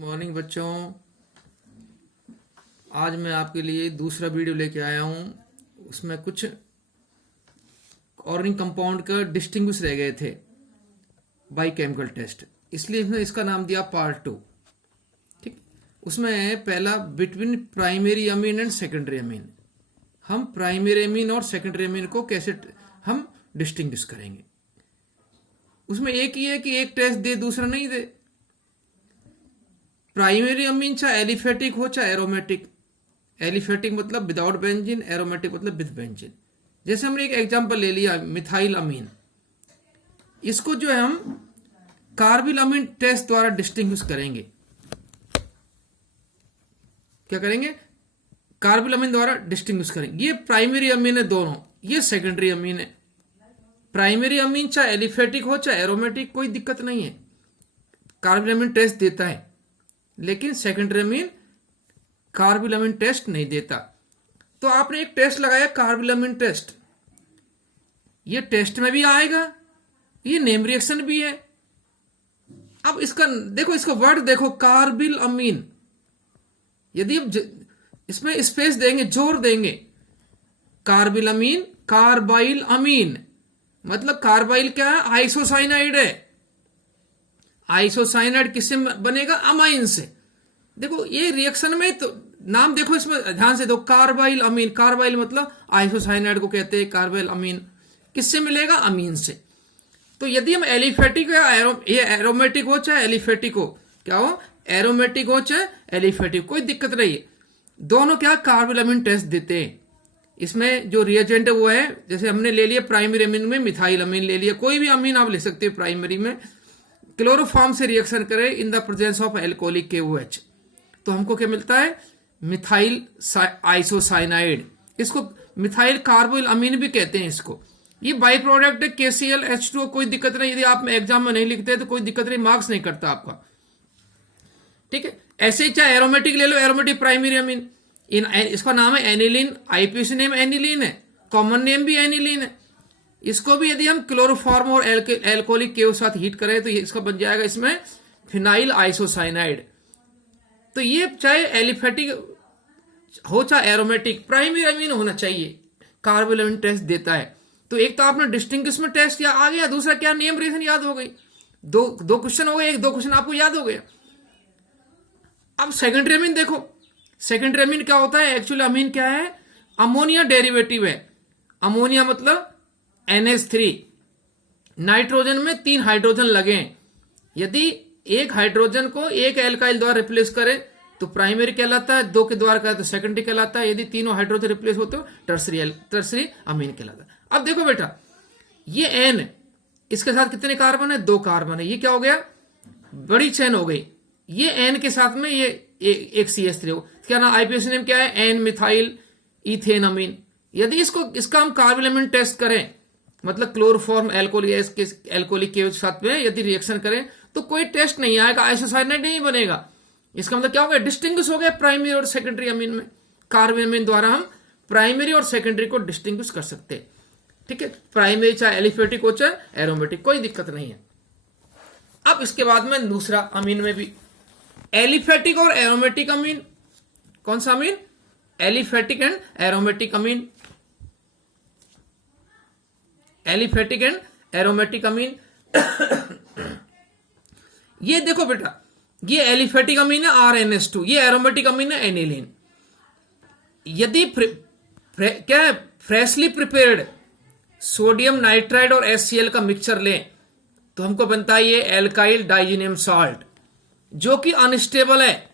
Morning बच्चों, आज मैं आपके लिए दूसरा वीडियो लेके आया हूँ। उसमें कुछ ऑर्गेनिक कंपाउंड का डिस्टिंग्विश रह गए थे बाई केमिकल टेस्ट, इसलिए इसने इसका नाम दिया पार्ट 2। ठीक, उसमें पहला between primary amine and secondary amine. हम प्राइमरी अमीन और सेकेंडरी अमीन को कैसे हम डिस्टिंग्विश करेंगे। उसमें एक ही है कि एक टेस्ट दे दूसरा नहीं दे। प्राइमरी अमीन चाहे एलिफेटिक हो चाहे एरोमेटिक। एलिफेटिक मतलब विदाउट बेंजीन, एरोमेटिक मतलब विद बेंजीन। जैसे हमने एक एग्जांपल ले लिया मिथाइल अमीन, इसको जो है हम कार्बिल अमीन टेस्ट द्वारा डिस्टिंग्विश करेंगे। क्या करेंगे? कार्बिल अमीन द्वारा डिस्टिंग्विश करेंगे। ये प्राइमरी अमीन है दोनों, ये सेकेंडरी अमीन है। प्राइमरी अमीन चाहे एलिफेटिक हो चाहे एरोमेटिक, कोई दिक्कत नहीं है, कार्बिल अमीन टेस्ट देता है। लेकिन सेकेंडरी अमीन कार्बिल अमीन टेस्ट नहीं देता। तो आपने एक टेस्ट लगाया कार्बिल अमीन टेस्ट, ये टेस्ट में भी आएगा, ये नेम रिएक्शन भी है। अब इसका देखो, इसका वर्ड देखो, कार्बिल अमीन। यदि अब इसमें स्पेस देंगे, जोर देंगे, कार्बिल अमीन, कार्बाइल अमीन, मतलब कार्बाइल क्या है? आइसोसाइनाइड है। आइसोसाइनाइड किससे बनेगा? अमाइन से। देखो ये रिएक्शन में तो नाम देखो, इसमें ध्यान से दो, कार्बाइल अमीन। कार्बाइल मतलब आइसोसाइनाइड को कहते हैं कार्बाइल अमीन। किससे मिलेगा? अमीन से। तो यदि हम एलिफेटिक या ये एरोमेटिक हो चाहे एलिफेटिक हो, क्या हो? एरोमेटिक हो चाहे एलिफेटिक, कोई दिक्कत नहीं है, दोनों क्या कार्बिल अमीन टेस्ट देते हैं। इसमें जो रिएजेंट है वो है, जैसे हमने ले लिया प्राइमरी अमीन में मिथाइल अमीन ले लिया, कोई भी अमीन आप ले सकते हो प्राइमरी में। क्लोरोफॉर्म से रिएक्शन करे in the presence of alcoholic KOH, तो हमको क्या मिलता है? Methyl isocyanide. इसको मिथाइल कार्बोइल अमीन भी कहते हैं इसको। ये बाई प्रोडक्ट है KCl H2O, कोई दिक्कत नहीं। यदि आप एग्जाम में नहीं लिखते तो कोई दिक्कत नहीं, मार्क्स नहीं करता आपका। ठीक है, ऐसे ही चाहे एरोमेटिक ले लो, एरोमेटिक प्राइमरी अमीन, इसका नाम है एनिलीन। IPC नेम एनिलीन है, कॉमन नेम भी एनिलीन है। इसको भी यदि हम क्लोरोफॉर्म और एल्कोहलिक के साथ हीट करें तो इसका बन जाएगा इसमें फिनाइल आइसोसाइनाइड। तो ये चाहे एलिफेटिक हो चाहे एरोमेटिक, प्राइमरी अमीन होना चाहिए, कार्बिल अमीन टेस्ट देता है। तो एक तो आपने डिस्टिंग्विश में टेस्ट या आ गया, दूसरा क्या? नेम रिएक्शन याद हो गई। दो क्वेश्चन हो गए, दो क्वेश्चन आपको याद हो गया। अब सेकेंडरी अमीन देखो, सेकेंडरी अमीन क्या होता है? एक्चुअली अमीन क्या है? अमोनिया डेरिवेटिव है। अमोनिया मतलब NH3, नाइट्रोजन में 3 हाइड्रोजन लगे। यदि एक हाइड्रोजन को एक एल्काइल द्वारा रिप्लेस करे तो प्राइमरी कहलाता है, 2 के द्वारा करे तो सेकेंडरी कहलाता है। यदि तीनों हाइड्रोजन रिप्लेस होते हो टर्सरी अमीन कहलाता है। अब देखो बेटा, ये N, इसके साथ कितने कार्बन है? 2 कार्बन है। ये क्या हो गया? बड़ी चेन हो गई। ये N के साथ में ये एक CH3 हो, क्या ना IPC नेम क्या है? N मिथाइल इथेन अमीन। यदि इसका हम कार्बिल अमीन टेस्ट करें, मतलब क्लोरोफॉर्म एल्कोहलिक के साथ में यदि रिएक्शन करें तो कोई टेस्ट नहीं आएगा, आइसोसाइनाइड नहीं बनेगा। इसका मतलब क्या हो गया? डिस्टिंग्विश हो गया प्राइमरी और सेकेंडरी अमीन में। कार्बिल अमीन द्वारा हम प्राइमरी और सेकेंडरी को डिस्टिंग्विश कर सकते हैं। ठीक है, प्राइमरी चाहे एलिफेटिक हो चाहे एरोमेटिक, कोई दिक्कत नहीं है। अब इसके बाद में दूसरा अमीन में भी एलिफेटिक और एरोमेटिक अमीन। कौन सा amine? Aliphatic and aromatic amine. Aliphatic and aromatic amine. ये देखो बेटा, ये एलिफेटिक अमीन है RNS2, ये एरोमेटिक अमीन है एनिलीन। यदि क्या है? फ्रेशली प्रिपेयर्ड सोडियम नाइट्राइड और HCl का मिक्सचर लें तो हमको बनता है ये एल्काइल डाइजीनियम सॉल्ट, जो कि अनस्टेबल है।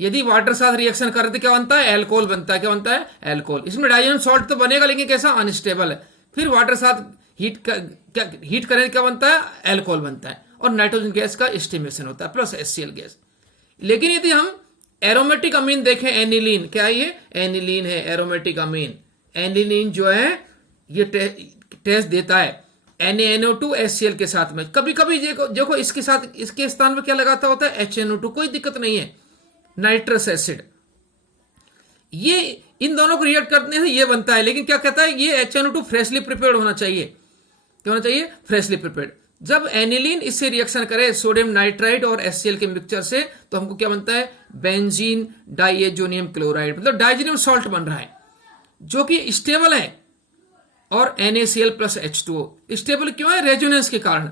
यदि वाटर साथ रिएक्शन करे तो क्या बनता है? एल्कोहल बनता है। क्या बनता है? एल्कोहल। इसमें डाइजीनियम सॉल्ट तो बनेगा, लेकिन कैसा? अनस्टेबल है। फिर वाटर साथ हीट करें क्या बनता है? एल्कोहल बनता है, और नाइट्रोजन गैस का एस्टिमेशन होता है प्लस HCl गैस। लेकिन यदि हम एरोमेटिक अमीन देखें, एनिलीन, क्या है ये? एनिलीन है एरोमेटिक अमीन। एनिलीन जो है ये टेस्ट देता है NaNO2 HCl के साथ में। कभी कभी देखो इसके साथ, इसके स्थान पर क्या लगाता होता है? HNO2, कोई दिक्कत नहीं है, नाइट्रस एसिड। ये इन दोनों को रिएक्ट करने से ये बनता है। लेकिन क्या कहता है? ये HNO2 फ्रेशली प्रिपेयर्ड होना चाहिए। क्या होना चाहिए? Freshly prepared. जब एनिलीन इससे रिएक्शन करे सोडियम नाइट्राइड और HCl के मिक्सचर से, तो हमको क्या बनता है, बेंजीन डाइएजोनियम क्लोराइड, मतलब डाइजेनियम सॉल्ट बन रहा है जो कि स्टेबल है। और NaCl प्लस H2O स्टेबल क्यों है, रेजोनेंस के कारण।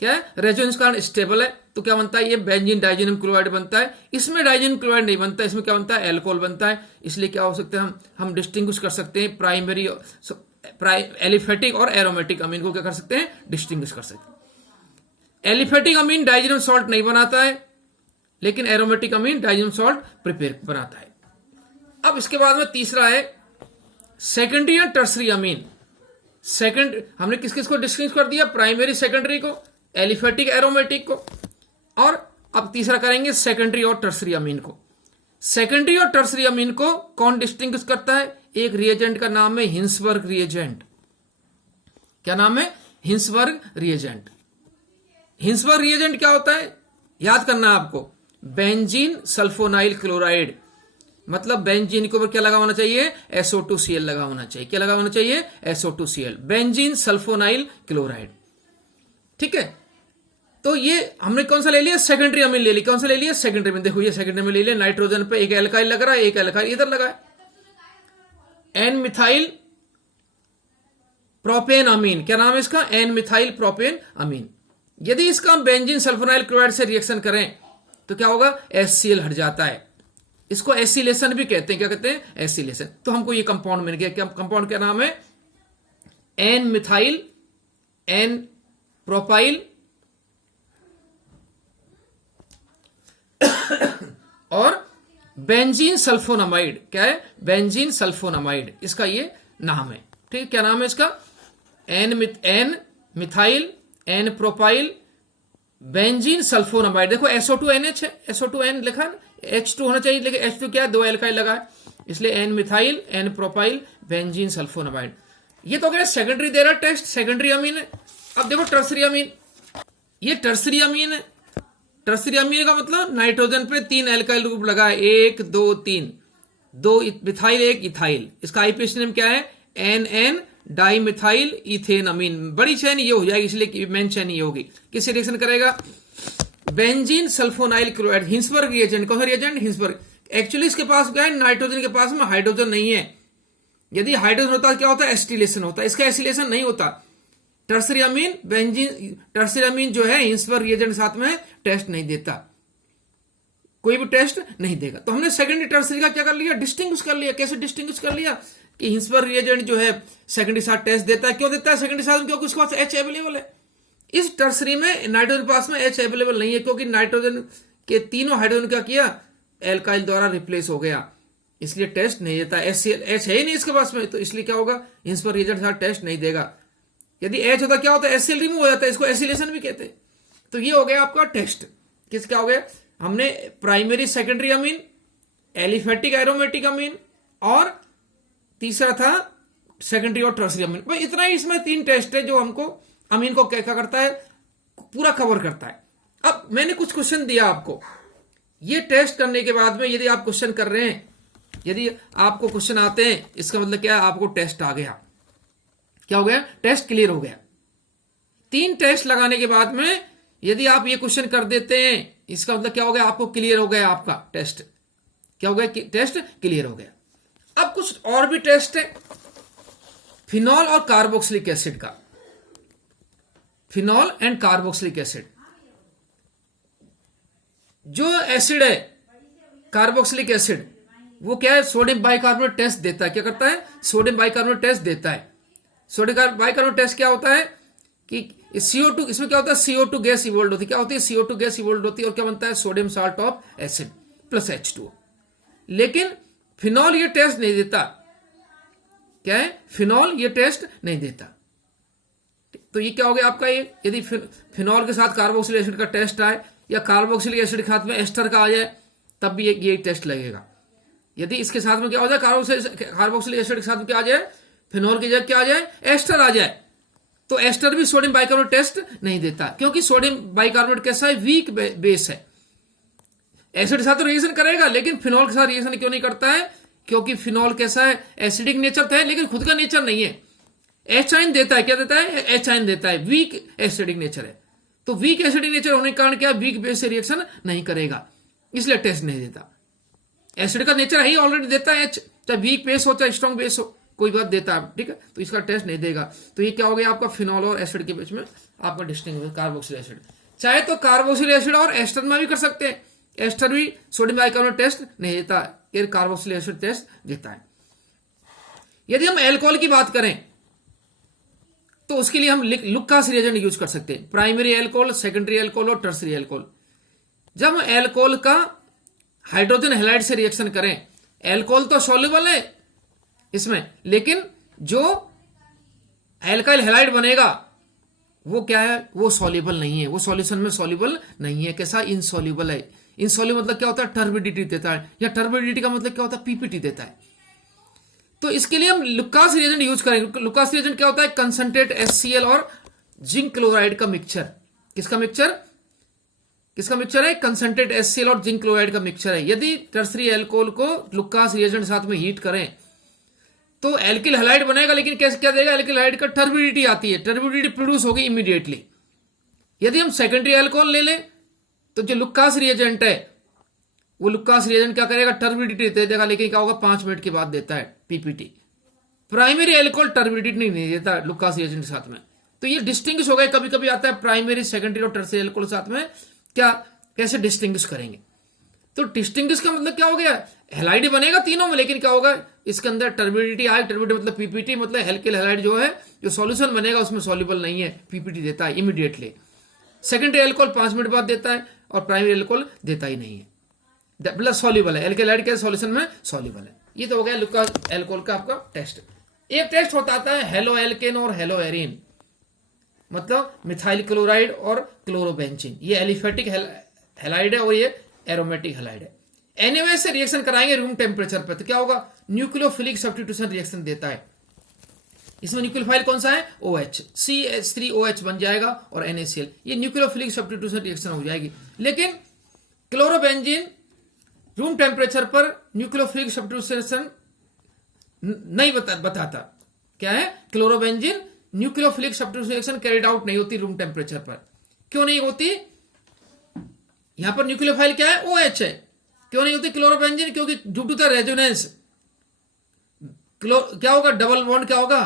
क्या है, रेजोनेंस के कारण स्टेबल है। तो क्या बनता है, ये बेंजीन डाइजेनियम क्लोराइड बनता है। इसमें डाइजेनियम क्लोराइड नहीं बनता, इसमें क्या बनता है, एल्कोहल बनता है। इसलिए क्या हो सकता है, हम डिस्टिंग्विश कर सकते हैं प्राइमरी एलिफेटिक और एरोमेटिक अमीन को क्या कर सकते हैं, डिस्टिंग्विश कर सकते हैं। एलिफेटिक अमीन डाइजेनियम सॉल्ट नहीं बनाता है, लेकिन एरोमेटिक अमीन डाइजेनियम सॉल्ट प्रिपेयर बनाता है। अब इसके बाद में तीसरा है सेकेंडरी और टर्सरी अमीन। सेकंड हमने किस किस को डिस्टिंग्विश कर दिया, प्राइमरी सेकेंडरी को, एलिफेटिक एरोमेटिक को, और अब तीसरा करेंगे सेकेंडरी और टर्सरी अमीन को। सेकेंडरी और टर्सरी अमीन को कौन डिस्टिंग्विश करता है, एक रिएजेंट का नाम है हिंसबर्ग रिएजेंट। क्या नाम है, हिंसबर्ग रिएजेंट। हिंसबर्ग रिएजेंट क्या होता है, याद करना है आपको, बेंजीन सल्फोनाइल क्लोराइड, मतलब बेंजीन के ऊपर क्या लगा होना चाहिए, SO2Cl लगा होना चाहिए। क्या लगा होना चाहिए, SO2Cl, बेंजीन सल्फोनाइल क्लोराइड। ठीक है, तो ये हमने कौन सा ले लिया, सेकेंडरी अमीन ले ली। कौन सा ले लिया, सेकेंडरी अमीन। देखो ये सेकेंडरी अमीन ले लिया, नाइट्रोजन पे एक एल्काइल लग रहा है, एक एल्काइल इधर लगा है, एन मिथाइल प्रोपेन अमीन। क्या नाम है इसका, एन मिथाइल प्रोपेन अमीन। यदि इसका हम बेंजीन सल्फोनाइल क्लोराइड से रिएक्शन करें तो क्या होगा, HCl हट जाता है। इसको एसिलेशन भी कहते हैं। क्या कहते हैं, एसिलेशन। तो हमको ये कंपाउंड मिल गया। क्या कंपाउंड क्या नाम है, एन मिथाइल एन प्रोपाइल और बेंजीन सल्फोनामाइड। क्या है, बेंजीन सल्फोनामाइड, इसका ये नाम है। ठीक, क्या नाम है इसका, N methyl N propyl benzene sulfonamide. देखो SO2NH है, SO2N लिखा है, H2 होना चाहिए, लेकिन H2 क्या है, दो एल्काइल लगा है, इसलिए N methyl N propyl benzene sulfonamide. ये तो क्या सेकेंडरी दे रहा टेस्ट, सेकेंडरी अमीन है। अब देखो टर्सरी अमीन, ये टर्सरी अमीन है। टर्सरी अमीन का मतलब नाइट्रोजन पे 3 एल्काइल ग्रुप लगा है, 1 2 3, 2 मिथाइल 1 इथाइल। इसका आईपीएच नेम क्या है, NN डाई मिथाइल इथेन अमीन। बड़ी चैन ये हो जाएगी, इसलिए मेन चैन ये होगी। किससे रिएक्शन करेगा, benzene sulfonyl chloride, Hinsberg reagent. कौन सा रिएजेंट, हिंसबर्ग। एक्चुअली इसके पास क्या है, नाइट्रोजन के पास में हाइड्रोजन नहीं है। यदि हाइड्रोजन होता है क्या होता है, एसिटिलेशन होता है। इसका एसिलेशन नहीं होता। टर्सरी अमीन बेंजीन, टर्सरी अमीन जो है हिंसबर्ग रिएजेंट साथ में टेस्ट नहीं देता, कोई भी टेस्ट नहीं देगा। तो हमने सेकेंडरी टर्सरी का क्या कर लिया, डिस्टिंग्विश कर लिया। कैसे डिस्टिंग्विश कर लिया कि हिंसबर्ग रिएजेंट जो है सेकेंडरी साथ टेस्ट देता है। क्यों देता है सेकेंडरी साथ, क्योंकि उसके पास H अवेलेबल है। इस टर्सरी में नाइट्रोजन के पास में H अवेलेबल नहीं है, क्योंकि नाइट्रोजन के तीनों हाइड्रोजन क्या किया, एल्काइल द्वारा रिप्लेस हो गया, इसलिए टेस्ट नहीं देता। H है ही नहीं इसके पास में, तो इसलिए क्या होगा, हिंसबर्ग रिएजेंट साथ टेस्ट नहीं देगा। यदि H होता क्या होता है, HCl रिमूव हो जाता है, इसको एसिलेशन भी कहते हैं। तो ये हो गया आपका टेस्ट। किसका हो गया, हमने primary secondary amine, aliphatic aromatic amine, और तीसरा था सेकेंडरी और टर्सरी अमीन। भाई इतना ही इसमें 3 टेस्ट है जो हमको अमीन को क्या करता है, पूरा कवर करता है। अब मैंने कुछ क्वेश्चन दिया आपको, ये टेस्ट करने के बाद में यदि आप क्वेश्चन कर रहे हैं, यदि आपको क्वेश्चन आते हैं, इसका मतलब क्या है, आपको टेस्ट आ गया। क्या हो गया, टेस्ट क्लियर हो गया। 3 टेस्ट लगाने के बाद में यदि आप ये क्वेश्चन कर देते हैं, इसका मतलब क्या हो गया, आपको क्लियर हो गया आपका टेस्ट। क्या हो गया, टेस्ट क्लियर हो गया। अब कुछ और भी टेस्ट है फिनॉल और कार्बोक्सिलिक एसिड का। फिनॉल एंड कार्बोक्सिलिक एसिड, जो एसिड है कार्बोक्सिलिक एसिड, वो क्या है, सोडियम बाइकार्बोनेट टेस्ट देता है। क्या करता है, सोडियम बाइकार्बोनेट टेस्ट देता है। सोडियम बाइकार्बोनेट टेस्ट क्या होता है कि CO2, इसमें क्या होता है, CO2 गैस इवोल्व होती है। क्या होती है, CO2 गैस इवोल्व होती है, और क्या बनता है, sodium salt of acid plus H2O। लेकिन फिनॉल ये टेस्ट नहीं देता। क्या है, फिनॉल ये टेस्ट नहीं देता। तो ये क्या हो गया आपका, ये यदि फिनॉल के साथ कार्बोक्सिलिक एसिड का टेस्ट आए, या कार्बोक्सिलिक एसिड के साथ में एस्टर का आ जाए, तब भी ये टेस्ट लगेगा। यदि इसके साथ में क्या हो जाए, कार्बोक्सिलिक एसिड के साथ में क्या आ जाए, फिनॉल की जगह क्या आ जाए, एस्टर आ जाए, तो एस्टर भी सोडियम बाइकार्बोनेट टेस्ट नहीं देता, क्योंकि सोडियम बाइकार्बोनेट कैसा है, वीक बेस है। एसिड के साथ तो रिएक्शन करेगा, लेकिन फिनॉल के साथ रिएक्शन क्यों नहीं करता है, क्योंकि फिनॉल कैसा है, एसिडिक नेचर तो है, लेकिन खुद का नेचर नहीं है। एच आयन देता है, क्या देता है, H आयन देता है, वीक एसिडिक नेचर है। तो वीक एसिडिक नेचर होने के कारण क्या, वीक बेस से रिएक्शन नहीं करेगा, इसलिए टेस्ट नहीं देता। एसिड का नेचर ही ऑलरेडी देता है एच, चाहे वीक बेस हो चाहे स्ट्रॉन्ग बेस हो, कोई बात देता है, ठीक है, तो इसका टेस्ट नहीं देगा। तो ये क्या हो गया आपका फिनॉल और एसिड के बीच में आपका डिस्टिंग कार्बोक्सिल एसिड। चाहे तो कार्बोक्सिल एसिड और एस्टर में भी कर सकते हैं, एस्टर भी सोडियम बाइकार्बोनेट टेस्ट नहीं देता, ये कार्बोक्सिल एसिड टेस्ट देता है। यदि हम एल्कोहल की बात करें तो उसके लिए हम लुकास रिएजेंट यूज कर सकते हैं, प्राइमरी एल्कोहल, सेकेंडरी एल्कोहल और टर्सरी एल्कोहल। जब हम एल्कोहल का हाइड्रोजन हैलाइड से रिएक्शन करें, एल्कोहल तो सॉल्युबल है इसमें, लेकिन जो एल्काइल हैलाइड बनेगा वो क्या है, वो सॉल्युबल नहीं है, वो सॉल्यूशन में सॉल्युबल नहीं है। कैसा, इनसॉल्युबल है। इनसॉल्युबल मतलब क्या होता है, टर्बिडिटी देता है, या टर्बिडिटी का मतलब क्या होता है, पीपीटी देता है। तो इसके लिए हम लुकास रिएजेंट यूज करेंगे। लुकास रिएजेंट क्या होता है, कंसंट्रेट HCl और जिंक क्लोराइड का मिक्सचर। किसका मिक्सचर, किसका मिक्सचर है, कंसंट्रेट HCl और जिंक क्लोराइड का मिक्सचर है। यदि टर्सरी एल्कोहल को लुकास रिएजेंट साथ में हीट करें तो एल्किल हैलाइड बनेगा, लेकिन कैसे क्या देगा, एल्किल हैलाइड का टर्बिडिटी आती है, टर्बिडिटी प्रोड्यूस होगी इमीडिएटली। यदि हम सेकेंडरी एल्कोहल ले लें तो जो लुकास रिएजेंट है वो लुकास रिएजेंट क्या करेगा, टर्बिडिटी दे देगा, लेकिन क्या होगा 5 मिनट के बाद देता है पीपीटी। प्राइमरी एल्कोहल टर्बिडिटी नहीं देता लुकास रिएजेंट के साथ में। तो ये डिस्टिंग्विश हो गए, कभी कभी आता है प्राइमरी, सेकेंडरी और टर्सरी एल्कोहल साथ में, क्या कैसे डिस्टिंग्विश करेंगे। तो डिस्टिंग्विश का मतलब क्या हो गया, हैलाइड बनेगा तीनों में, लेकिन क्या होगा इसके अंदर टर्बिडिटी आए, टर्बिडिटी मतलब पीपीटी, मतलब एल्किल हैलाइड जो है जो सॉल्यूशन बनेगा उसमें सॉल्युबल नहीं है, पीपीटी देता है इमीडिएटली। सेकेंडरी एल्कोहल 5 मिनट बाद देता है और प्राइमरी एल्कोहल देता ही नहीं है, मतलब सॉल्युबल है, एल्किल हैलाइड के सॉल्यूशन में सॉल्युबल है। ये तो हो गया लुकास एल्कोहल का आपका टेस्ट। एक टेस्ट होता है हेलो एल्केन और हेलो एरिन, मतलब मिथाइल क्लोराइड और क्लोरोबेंजीन। ये एलिफेटिक हैलाइड है और ये एरोमेटिक हैलाइड है। NaOH से रिएक्शन कराएंगे रूम टेम्परेचर पर तो क्या होगा, न्यूक्लियोफिलिक सब्स्टिट्यूशन रिएक्शन देता है। इसमें न्यूक्लियोफाइल कौन सा है, OH, CH3OH बन जाएगा और NaCl, ये न्यूक्लियोफिलिक सब्स्टिट्यूशन रिएक्शन हो जाएगी। लेकिन क्लोरोबेंजीन रूम टेम्परेचर पर न्यूक्लियोफिलिक सब्स्टिट्यूशन नहीं बताता। क्या है, chlorobenzene nucleophilic substitution reaction carried out नहीं होती रूम टेम्परेचर पर। क्यों नहीं होती, यहां पर न्यूक्लियोफाइल क्या है, OH है, क्यों नहीं होती क्लोरोबेंजीन, क्योंकि ड्यू टू द रेजोनेंस क्या होगा, डबल बॉन्ड क्या होगा,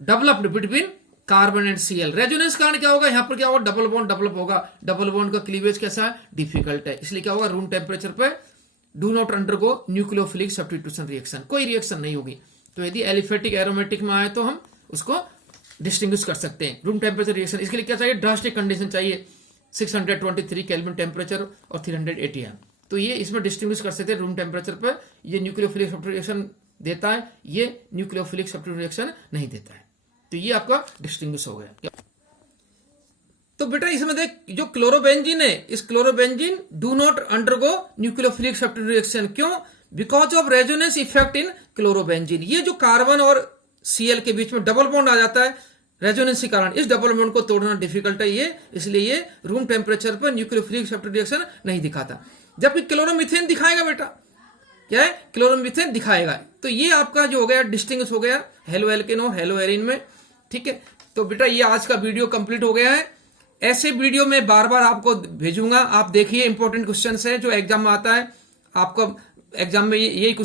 developed between carbon and Cl। Resonance कारण क्या होगा, यहां पर क्या होगा, डबल बॉन्ड डेवलप होगा, डबल बॉन्ड का क्लीवेज कैसा है, डिफिकल्ट है, इसलिए क्या होगा रूम टेम्परेचर पर do not undergo nucleophilic substitution reaction, कोई रिएक्शन नहीं होगी। तो यदि एलिफेटिक एरोमेटिक में आए तो हम उसको डिस्टिंग्विश कर सकते हैं रूम टेम्परेचर रिएक्शन। इसके लिए क्या चाहिए, ड्रास्टिक कंडीशन चाहिए, 623 केल्विन टेम्परेचर और 300 ATM। तो ये इसमें डिस्टिंग्विश कर सकते हैं रूम टेम्परेचर पर, ये न्यूक्लियोफिलिक सब्स्टिट्यूशन देता है, ये न्यूक्लियोफिलिक सब्स्टिट्यूशन रिएक्शन नहीं देता है। तो ये आपका डिस्टिंग्विश हो गया। तो बेटा इसमें देख, जो क्लोरोबेंजीन है, इस chlorobenzene do not undergo nucleophilic substitution reaction, क्यों, because of resonance effect in chlorobenzene. ये जो कार्बन और Cl के बीच में डबल बॉन्ड आ जाता है रेजोनेंस के कारण, इस डबल बॉन्ड को तोड़ना डिफिकल्ट है ये, इसलिए ये रूम टेम्परेचर पर न्यूक्लियोफिलिक सब्स्टिट्यूशन रिएक्शन नहीं दिखाता। जबकि क्लोरोमीथेन दिखाएगा बेटा, क्या है, क्लोरोमीथेन दिखाएगा। तो ये आपका जो हो गया डिस्टिंग्विश हो गया हेलो एल्केन और हेलो एरिन में, ठीक है। तो बेटा ये आज का वीडियो कंप्लीट हो गया है। ऐसे वीडियो में बार बार आपको भेजूंगा, आप देखिए इंपॉर्टेंट क्वेश्चन है जो एग्जाम में आता है, आपको एग्जाम में यही क्वेश्चन